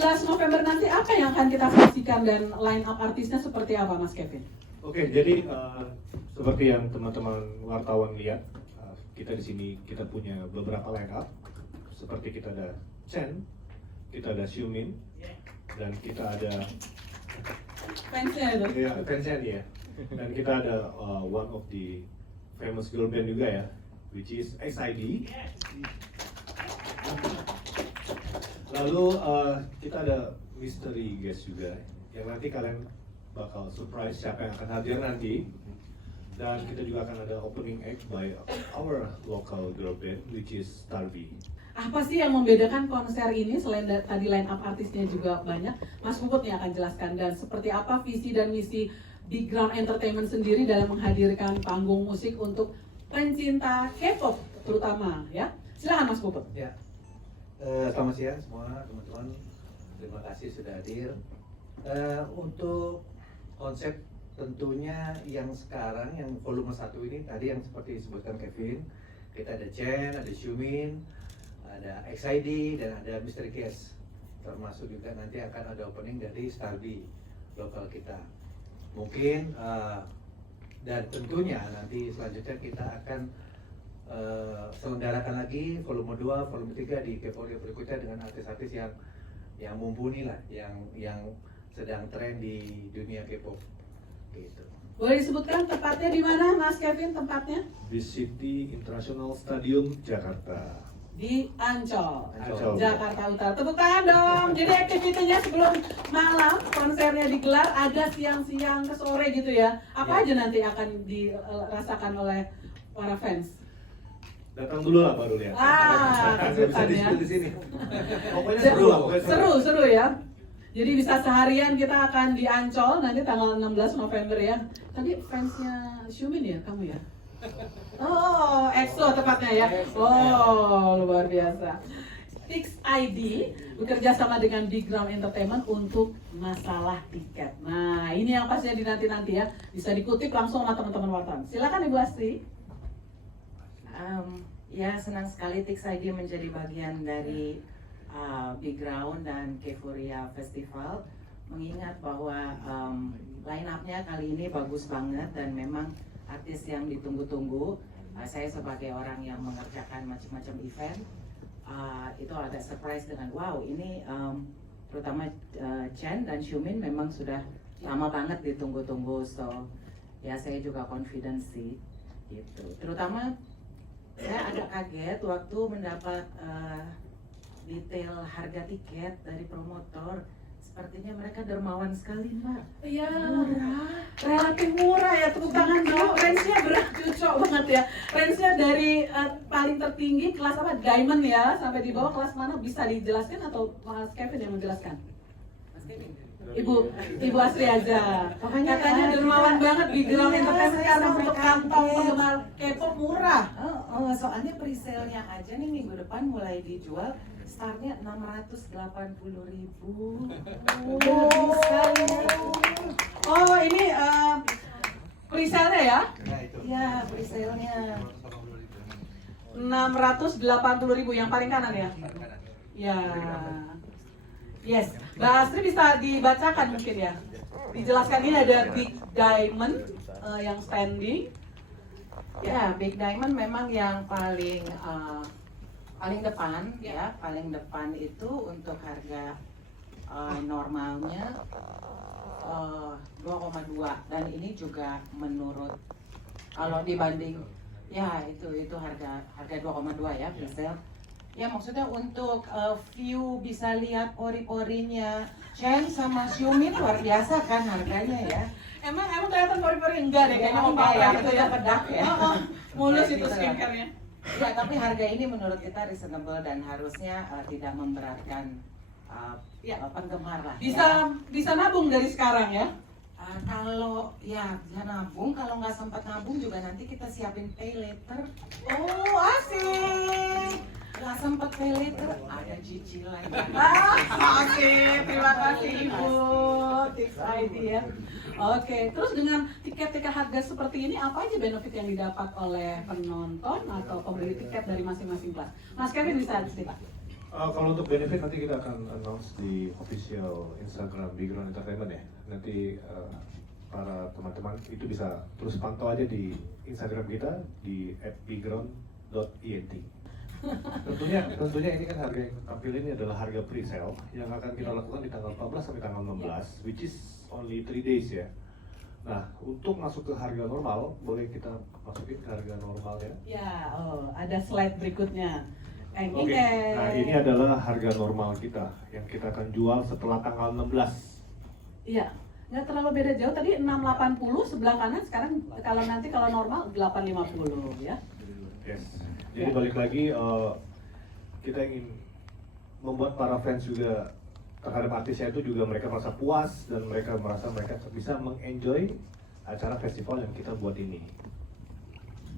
16 November nanti apa yang akan kita saksikan dan line up artisnya seperti apa, Mas Kevin? Oke, jadi seperti yang teman-teman wartawan lihat, kita di sini kita punya beberapa line up. Seperti kita ada Chen, kita ada Xiumin, dan kita ada Fansnya itu? ya, fansnya dia. Dan kita ada one of the famous girl band juga ya, which is XID. Lalu kita ada mystery guest juga, yang nanti kalian bakal surprise siapa yang akan hadir nanti. Dan kita juga akan ada opening act by our local girl band, which is Starby. Apa sih yang membedakan konser ini selain tadi line up artisnya juga banyak? Mas Puput nih akan jelaskan, dan seperti apa visi dan misi Big Ground Entertainment sendiri dalam menghadirkan panggung musik untuk pencinta K-pop terutama ya. Silakan Mas Puput. Ya, selamat siang semua teman-teman. Terima kasih sudah hadir. Untuk konsep tentunya yang sekarang yang volume 1 ini tadi yang seperti disebutkan Kevin, kita ada Chen, ada Xiumin, ada XID dan ada Mystery Guest. Termasuk juga nanti akan ada opening dari Starby lokal kita. Mungkin dan tentunya nanti selanjutnya kita akan selenggarakan lagi volume 2, volume 3 di K-pop berikutnya dengan artis-artis yang mumpuni lah, yang sedang tren di dunia K-pop. Gitu. Boleh disebutkan tempatnya di mana, Mas Kevin, tempatnya? Di City International Stadium Jakarta. Di Ancol, Ancol. Jakarta Utara. Tepuk tangan dong. Jadi aktivitinya sebelum malam konsernya digelar ada siang-siang ke sore gitu ya. Apa aja nanti akan dirasakan oleh para fans? Datang dulu lah baru lihat. Ah, Bisa kejutan ya. diskusi di sini. Pokoknya seru lah, pokoknya Seru ya. Jadi bisa seharian kita akan di Ancol nanti tanggal 16 November ya. Tadi fansnya Xiumin ya kamu ya? Oh, EXO tepatnya ya. Oh, luar biasa. Tix ID bekerja sama dengan Big Ground Entertainment untuk masalah tiket. Nah, ini yang pastinya dinanti-nanti ya. Bisa dikutip langsung sama teman-teman wartawan. Silakan Ibu Astri. Ya, senang sekali Tix ID menjadi bagian dari Big Ground dan Kefuria Festival. Mengingat bahwa line up-nya kali ini bagus banget dan memang artis yang ditunggu-tunggu. Saya sebagai orang yang mengerjakan macam-macam event, itu agak surprise dengan wow, ini terutama Chen dan Xiumin memang sudah lama banget ditunggu-tunggu. So ya saya juga confident sih gitu. Terutama saya agak kaget waktu mendapat detail harga tiket dari promotor. Sepertinya mereka dermawan sekali, Mbak. Iya, Murah. relatif murah ya, tepuk tangan dong. Range-nya berat, cocok banget ya. Range-nya dari paling tertinggi kelas apa? Diamond ya, sampai di bawah kelas mana bisa dijelaskan atau Mas Kevin yang menjelaskan? Mas Kevin. Ibu Astri aja. Pokoknya Katanya dermawan banget di Ground Iya, Entertainment saya karena sampai untuk kantong kaget. penggemar K-pop murah. Soalnya presale-nya aja nih minggu depan mulai dijual, startnya 680.000. Oh, ini presale-nya ya? Nah, itu. Ya, presale-nya. 680.000 yang paling kanan ya? Ya. Yes, Mbak Astri bisa dibacakan mungkin ya. Dijelaskan ini ada Big Diamond yang standing. Ya, Big Diamond memang yang paling depan ya, paling depan itu untuk harga normalnya 2,2 dan ini juga menurut kalau dibanding ya itu harga 2,2 ya presale. Ya maksudnya untuk view bisa lihat pori-porinya Chen sama Xiumin luar biasa kan harganya ya. Emang kelihatan pori-pori enggak deh, kayaknya mau Enggak ya, gitu ya. bedak ya. Mulus Ya, itu gitu. skincare-nya. Ya tapi harga ini menurut kita reasonable dan harusnya tidak memberatkan penggemar lah. ya. Bisa nabung dari sekarang ya. Kalau ya bisa nabung, kalau nggak sempat nabung juga nanti kita siapin pay later. Oh, asik. Nggak sempat pay later, ada cicilan. Oke, terima kasih Ibu Tix ID ya. Oke, terus dengan tiket-tiket harga seperti ini apa aja benefit yang didapat oleh penonton atau pembeli tiket dari masing-masing kelas? Mas Kevin bisa cerita? Kalau untuk benefit nanti kita akan announce di official Instagram Bigground Entertainment ya. Nanti para teman-teman itu bisa terus pantau aja di Instagram kita di @bigground.ent. Tentunya ini kan harga yang tampil ini adalah harga pre-sale yang akan kita lakukan di tanggal 14 sampai tanggal 16, which is only 3 days ya. Nah, untuk masuk ke harga normal, boleh kita masukin ke harga normalnya? Ya, ada slide berikutnya. Oke, nah ini adalah harga normal kita yang kita akan jual setelah tanggal 16. Iya, nggak terlalu beda jauh. Tadi 680 sebelah kanan, sekarang kalau normal 850 ya. Yes. Jadi balik lagi kita ingin membuat para fans juga terhadap artisnya itu juga mereka merasa puas dan mereka merasa mereka bisa mengenjoy acara festival yang kita buat ini.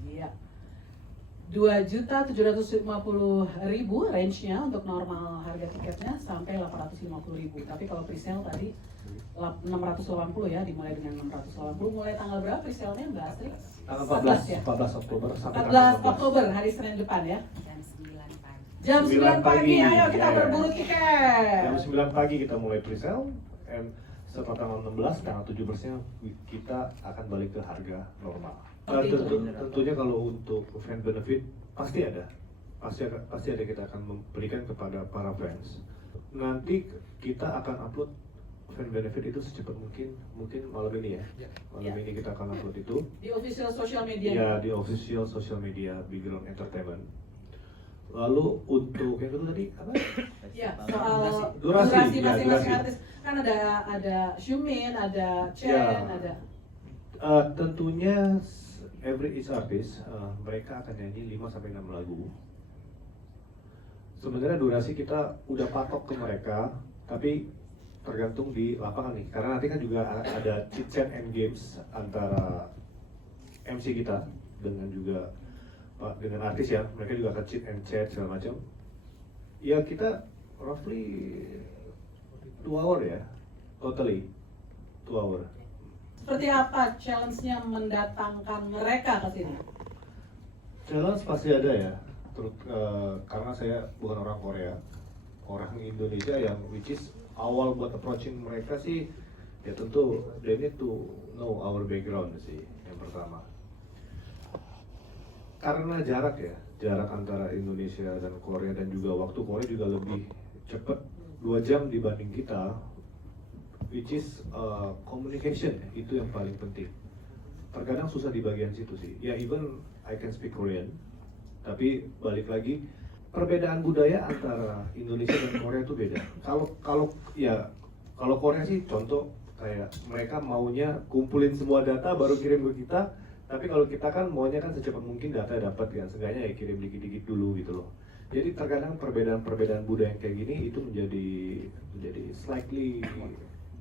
Iya. 2.750.000 range-nya untuk normal harga tiketnya sampai 850.000. Tapi kalau pre-sale tadi 680 ya, dimulai dengan 680. Mulai tanggal berapa pre-sale-nya Mbak Astri? Tanggal 14 ya? 14 Oktober sampai 14 tanggal 16. Oktober, hari Senin depan ya. Jam 9 pagi. Jam 9 pagi, ayo kita Yes. berburu tiket. Jam 9 pagi kita mulai pre-sale, and setelah tanggal 16, tanggal 17-nya kita akan balik ke harga normal. Tentunya kalau untuk fan benefit pasti ada kita akan memberikan kepada para fans. Nanti kita akan upload fan benefit itu secepat mungkin malam ini ya. Malam ini kita akan upload itu. Di official social media. Ya, di official social media Bigground Entertainment. Lalu untuk yang kedua tadi apa? Ya, soal Durasi, ya, masing-masing durasi. artis. Kan ada Xiumin, ada Chen, Ya. ada Tentunya every each artist mereka akan nyanyi 5-6 lagu. Sebenarnya durasi kita udah patok ke mereka, tapi tergantung di lapangan nih. Karena nanti kan juga ada chit chat and games antara MC kita dengan artis ya. Mereka juga akan chit and chat segala macam. Ya kita roughly 2 hour ya, totally 2 hour. seperti apa challenge-nya mendatangkan mereka ke sini? Challenge pasti ada ya, karena saya bukan orang Korea, orang Indonesia yang which is awal buat approaching mereka sih, ya tentu they need to know our background sih yang pertama. Karena jarak antara Indonesia dan Korea dan juga waktu Korea juga lebih cepat 2 jam dibanding kita. Which is communication itu yang paling penting. Terkadang susah di bagian situ sih. Ya even I can speak Korean, tapi balik lagi perbedaan budaya antara Indonesia dan Korea itu beda. Kalau Korea sih contoh kayak mereka maunya kumpulin semua data baru kirim ke kita. Tapi kalau kita kan maunya kan secepat mungkin data dapat kan, seenggaknya ya kirim dikit-dikit dulu gitu loh. Jadi terkadang perbedaan budaya yang kayak gini itu menjadi slightly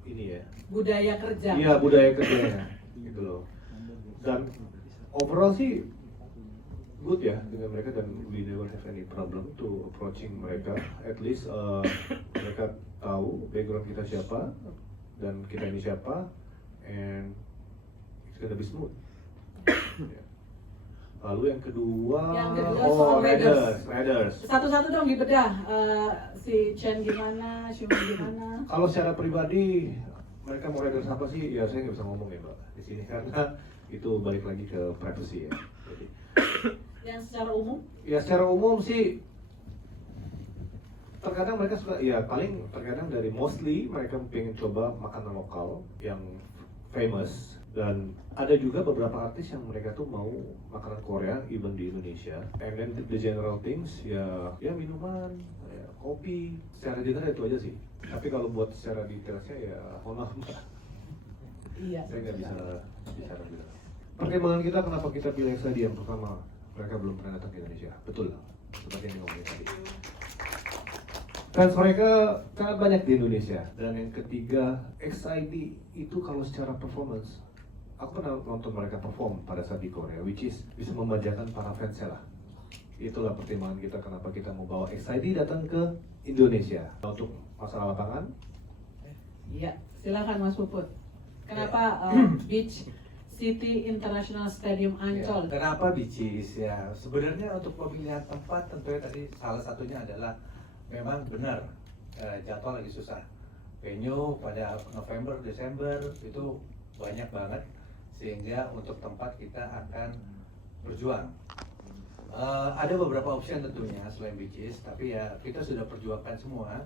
ini ya. Budaya kerja. Iya, budaya kerjanya gitu loh. Dan overall sih good ya dengan mereka dan we never have any problem to approaching mereka. At least mereka tahu background kita siapa dan kita ini siapa, and it's gonna be smooth. Ya. Lalu yang kedua soal Raiders. Satu-satu dong dibedah. Si Chen gimana, Xiumin gimana? Kalau secara pribadi mereka mau Raiders apa sih? Ya saya nggak bisa ngomong ya Mbak di sini karena itu balik lagi ke privacy ya. Jadi, Yang secara umum? ya secara umum sih terkadang mereka suka ya paling terkadang dari mostly mereka pengen coba makanan lokal yang famous. Dan ada juga beberapa artis yang mereka tuh mau makanan Korea even di Indonesia. And then the general things ya minuman, ya, kopi. Secara general itu aja sih. Tapi kalau buat secara detailnya ya mohon maaf Mbak. Iya. Saya nggak bisa bicara bilang. Pertimbangan kita kenapa kita pilih Exadi yang pertama mereka belum pernah datang ke Indonesia. Betul, seperti yang ngomongin tadi. Fans mereka sangat banyak di Indonesia. Dan yang ketiga, XID itu kalau secara performance, aku pernah nonton mereka perform pada saat di Korea, which is bisa memanjakan para fansnya lah. Itulah pertimbangan kita kenapa kita mau bawa XID datang ke Indonesia. Untuk masalah lapangan, Iya, silakan Mas Puput. Kenapa Beach City International Stadium Ancol? Kenapa Bicis ya? Sebenarnya untuk pemilihan tempat tentunya tadi salah satunya adalah memang benar jadwal lagi susah. Venue pada November, Desember itu banyak banget, sehingga untuk tempat kita akan berjuang. Ada beberapa opsi tentunya selain Beaches, tapi ya kita sudah perjuangkan semua.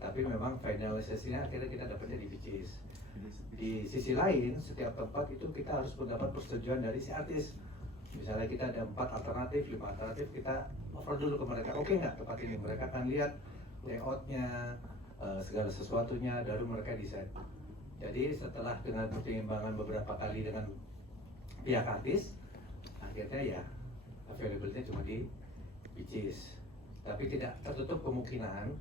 Tapi memang finalisasinya akhirnya kita dapatnya di Beaches. Di sisi lain, setiap tempat itu kita harus mendapat persetujuan dari si artis. Misalnya kita ada 4 alternatif, 5 alternatif, kita offer dulu ke mereka, oke nggak tempat ini? Mereka akan lihat layoutnya, segala sesuatunya, baru mereka desain. Jadi setelah dengan pertimbangan beberapa kali dengan pihak artis, akhirnya ya available-nya cuma di Beaches. Tapi tidak tertutup kemungkinan,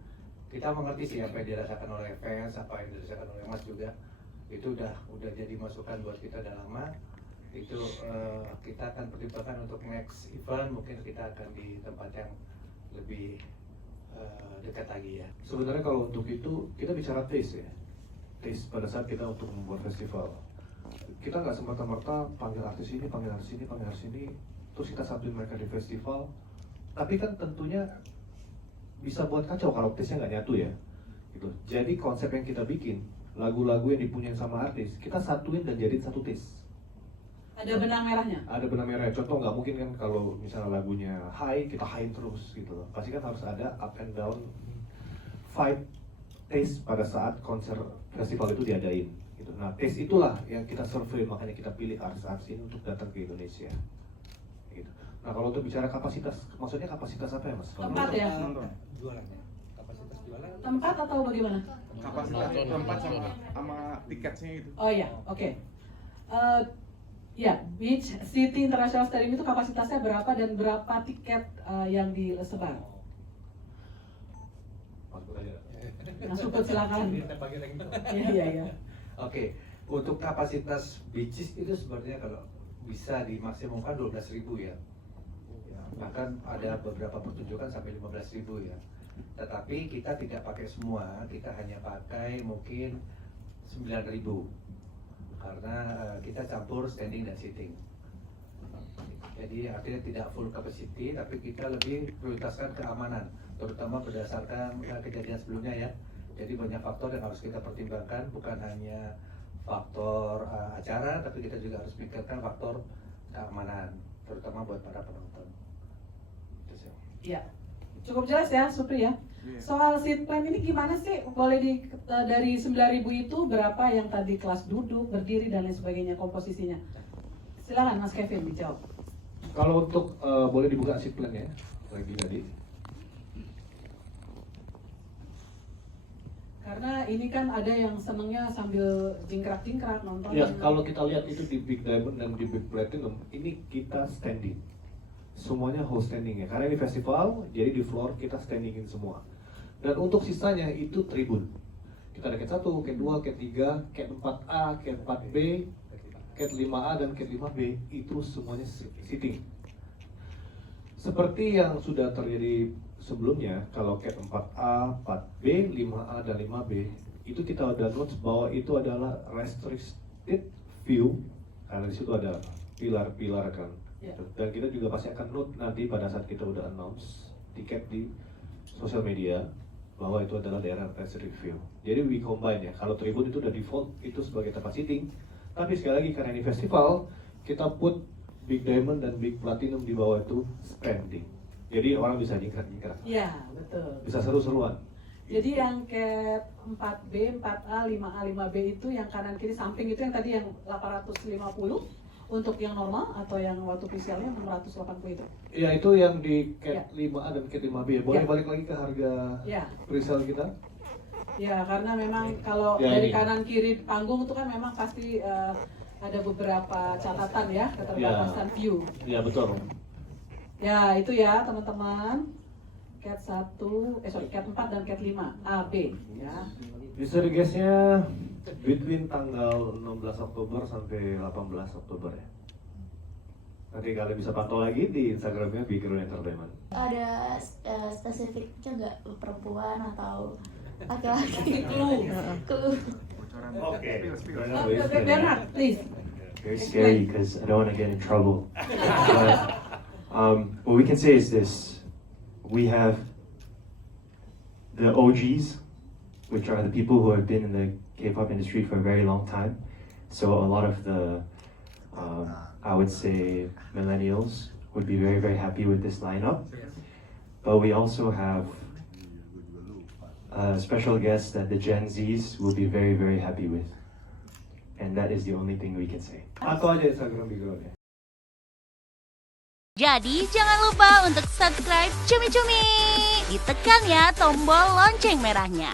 kita mengerti sih apa yang dirasakan oleh fans, apa yang dirasakan oleh Mas juga. Itu udah jadi masukan buat kita udah lama. Itu kita akan pertimbangkan untuk next event, mungkin kita akan di tempat yang lebih dekat lagi ya. Sebenarnya kalau untuk itu kita bicara taste ya, taste pada saat kita untuk membuat festival. Kita nggak semata-merta panggil artis ini, panggil artis ini, panggil artis ini, terus kita satuin mereka di festival. Tapi kan tentunya bisa buat kacau kalau taste-nya nggak nyatu ya. Gitu. Jadi konsep yang kita bikin, lagu-lagu yang dipunyain sama artis, kita satuin dan jadiin satu taste. Ada benang merahnya? Ada benang merah. Contoh nggak mungkin kan kalau misalnya lagunya high, kita high terus gitu loh. Pasti kan harus ada up and down vibe taste pada saat konser festival itu diadain gitu. Nah, taste itulah yang kita survei, makanya kita pilih artis-artis ini untuk datang ke Indonesia. Gitu. Nah, kalau untuk bicara kapasitas, maksudnya kapasitas apa ya, Mas? Tempat ya? Jualan. Kapasitas jualan. Tempat atau bagaimana? Kapasitas tempat sama tiketnya itu. Oh iya, oke. Ya, Beach City International Stadium itu kapasitasnya berapa dan berapa tiket yang disebar? Mas Pur aja. Mas Pur silakan. Iya. Oke, untuk kapasitas Beaches itu sebenarnya kalau bisa dimaksimumkan 12.000 ya. Bahkan ada beberapa pertunjukan sampai 15.000 ya. Tetapi kita tidak pakai semua, kita hanya pakai mungkin 9.000. Karena kita campur standing dan sitting. Jadi artinya tidak full capacity, tapi kita lebih prioritaskan keamanan, terutama berdasarkan kejadian sebelumnya ya. Jadi banyak faktor yang harus kita pertimbangkan, bukan hanya faktor acara, tapi kita juga harus pikirkan faktor keamanan, terutama buat para penonton. Itu sih. Iya. Cukup jelas ya, Supri ya. Iya. Soal seat plan ini gimana sih? Boleh dari 9.000 itu berapa yang tadi kelas duduk, berdiri dan lain sebagainya komposisinya? Silakan Mas Kevin dijawab. Kalau untuk boleh dibuka seat plan ya, lagi tadi. Karena ini kan ada yang senengnya sambil jingkrak-jingkrak nonton. Ya, kalau kita lihat itu di Big Diamond dan di Big Platinum, ini kita standing. Semuanya whole standing ya, karena ini festival, jadi di floor kita standingin semua. Dan untuk sisanya itu tribun. Kita ada cat 1, cat 2, cat 3, cat 4A, cat 4B, cat 5A dan cat 5B, itu semuanya sitting. Seperti yang sudah terjadi sebelumnya, kalau cat 4A, 4B, 5A dan 5B, itu kita udah notes bahwa itu adalah restricted view, karena di situ ada pilar-pilar kan. Ya. Dan kita juga pasti akan note nanti pada saat kita udah announce tiket di sosial media bahwa itu adalah daerah restricted view. Jadi we combine ya. Kalau tribun itu udah default itu sebagai tempat sitting, tapi sekali lagi karena ini festival, kita put Big Diamond dan Big Platinum di bawah itu standing. Jadi orang bisa jingkrak-jingkrak. Iya, betul. Bisa seru-seruan. Jadi yang cat 4B, 4A, 5A, 5B itu yang kanan kiri samping itu yang tadi yang 850 untuk yang normal atau yang waktu spesialnya 680 itu? Ya itu yang di cat Ya. 5A dan cat 5B ya. Boleh Ya. balik lagi ke harga Ya. presale kita? Ya, karena memang kalau Ya, dari ini. kanan kiri panggung itu kan memang pasti ada beberapa catatan ya, keterbatasan view. Ya betul. Ya, itu ya teman-teman. Cat 1, cat 4 dan cat 5, A, B ya. Bisa guysnya between tanggal 16 Oktober sampai 18 Oktober ya. Nanti kalian bisa pantau lagi di Instagramnya Big Round Entertainment. Ada spesifiknya nggak perempuan atau laki-laki? Clue. Oke. Bernard, please. Very scary because I don't want to get in trouble. But what we can say is this: we have the OGs, which are the people who have been in the K-pop industry for a very long time. So a lot of the, I would say, millennials would be very, very happy with this lineup. But we also have a special guest that the Gen Zs will be very, very happy with. And that is the only thing we can say. Aku aja Instagram backgroundnya. Jadi jangan lupa untuk subscribe Cumi Cumi. Ditekan ya tombol lonceng merahnya.